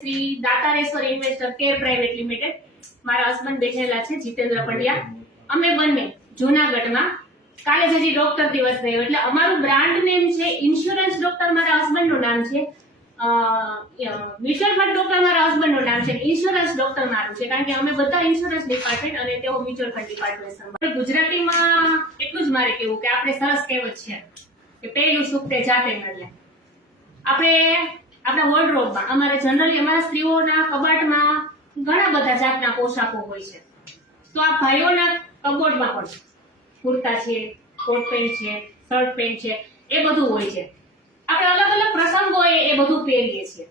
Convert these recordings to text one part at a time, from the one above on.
Shri Datareshwar investor care private limited મારા husband બેઠેલા છે જીતેન્દ્ર પંડ્યા. અમે બંને જૂનાગઢમાં કાલે જ હજી ડોક્ટર દિવસ થયો એટલે અમારું બ્રાન્ડ નેમ છે ઇન્સ્યોરન્સ ડોક્ટર, મારા હસબન્ડનું નામ છે મ્યુચ્યુઅલ ફંડ ડોક્ટર, મારા હસબન્ડનું નામ છે ઇન્સ્યોરન્સ ડોક્ટર મારું છે, કારણ કે અમે બધા ઇન્સ્યોરન્સ ડિપાર્ટમેન્ટ અને તેઓ મ્યુચ્યુઅલ ફંડ ડિપાર્ટમેન્ટ સંભાળે. ગુજરાતીમાં એટલું જ મારે કેવું કે આપણે સરસ કહેવત છે કે પહેલું સુખ તે જાતે ન લે. આપણે આપણા વોર્ડરોબમાં અમારે જનરલી અમારા સ્ત્રીઓના કબાટમાં ઘણા બધા જાતના પોશાકો હોય છે, તો આ ભાઈઓના કબોર્ડમાં પણ કુર્તા છે, કોટ પેન્ટ છે, શર્ટ પેન્ટ છે, એ બધું હોય છે. આપણે અલગ અલગ પ્રસંગોએ એ બધું પહેરીએ છીએ,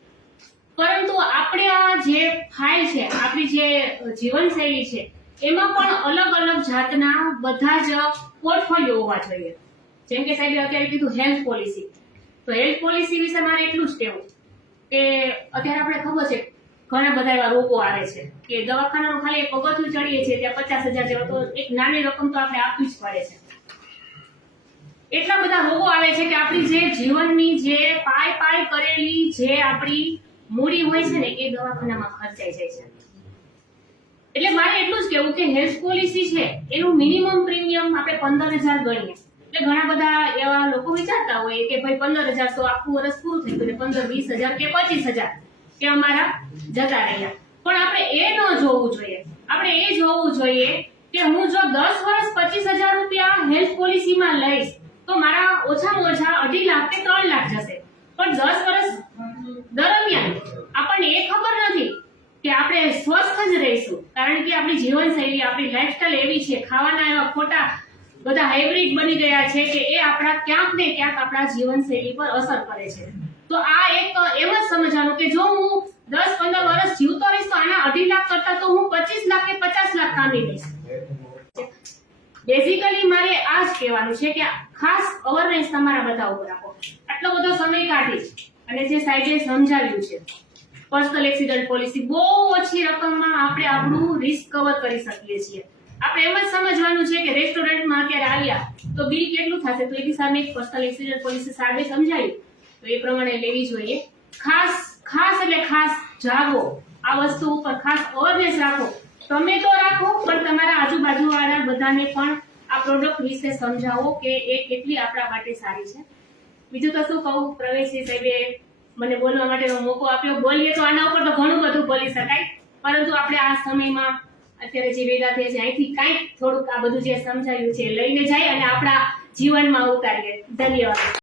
પરંતુ આપણે આ જે ફાઇલ છે, આપણી જે જીવનશૈલી છે, એમાં પણ અલગ અલગ જાતના બધા જ પોર્ટફોલિયો હોવા જોઈએ. જેમ કે સાહેબે અત્યારે કીધું હેલ્થ પોલિસી, તો હેલ્થ પોલિસી વિશે મારે એટલું જ કહેવું કે અત્યારે આપણે ખબર છે ઘણા બધા એવા રોગો આવે છે કે દવાખાનાનું ખાલી એક પગથિયું ચડીએ છીએ ત્યાં 50,000 જેવા, તો એક નાની રકમ તો આપણે આપવી જ પડે છે. એટલા બધા રોગો આવે છે કે આપણી જે જીવનની જે પાય કરેલી જે આપણી મૂડી હોય છે ને એ દવાખાનામાં ખર્ચાઈ જાય છે. એટલે મારે એટલું જ કહેવું કે હેલ્થ પોલિસી છે એનું મિનિમમ પ્રીમિયમ આપણે 15,000 ગણીએ. એટલે ઘણા બધા એવા લોકો વિચારતા હોય કે ભાઈ 15,000 તો આખું વર્ષ પૂરું થઈ ગયું, 15-20,000 કે 25,000 કે અમારા જતા રહ્યા. પણ આપણે એ ન જોવું જોઈએ. આપણે એ જોવું જોઈએ કે હું જો 10 વર્ષ 25,000 રૂપિયા હેલ્થ પોલિસીમાં લઈશ તો મારા ઓછામાં ઓછા 2.5 લાખ કે 3 લાખ જશે. પણ 10 વર્ષ દરમિયાન આપણને એ ખબર નથી કે આપણે સ્વસ્થ જ રહીશું, કારણ કે આપણી જીવનશૈલી, આપણી લાઈફસ્ટાઈલ એવી છે, ખાવાના એવા ખોટા બધા હાઇબ્રિડ બની ગયા છે કે એ આપણા ક્યાંક ને ક્યાંક આપણા જીવનશૈલી પર અસર કરે છે. તો આ એક એમ જ સમજવાનું કે જો હું 10-15 વર્ષ જીવતો રહીશ તો આના 2.5 લાખ કરતા તો હું 25 લાખ કે 50 લાખ કામી લઈશ. બેઝિકલી મારે આ જ કહેવાનું છે કે ખાસ અવેરનેસ તમારા બધા ઉપર આપો. આટલો બધો સમય કાઢી અને જે સાહેબે સમજાવ્યું છે પર્સનલ એક્સિડન્ટ પોલિસી, બહુ ઓછી રકમમાં આપણે આપણું રિસ્ક કવર કરી શકીએ છીએ. આપણે એમ જ સમજવાનું છે કે રેસ્ટોરન્ટમાં અત્યારે આવ્યા તો બિલ કેટલું થશે, તો એની સામે એક પર્સનલ એક્સિડન્ટ પોલિસી સાહેબે સમજાવી તો એ પ્રમાણે લેવી જોઈએ. ખાસ એટલે ખાસ જાગો, આ વસ્તુ ઉપર ખાસ અવેરનેસ રાખો. તમે તો રાખો પણ તમારા આજુબાજુવાળા બધાને પણ આ પ્રોડક્ટ વિશે સમજાવો કે એ કેટલી આપણા માટે સારી છે. બીજું તો શું કહું, પ્રવેશજી સાહેબે મને બોલવા માટેનો મોકો આપ્યો. બોલીએ તો આના ઉપર તો ઘણું બધું બોલી શકાય, પરંતુ આપણે આ સમયમાં અત્યારે જે ભેગા થયા છે અહીંથી કાંઈક થોડુંક આ બધું જે સમજાયું છે લઈને જાય અને આપણા જીવનમાં ઉતારીએ. ધન્યવાદ.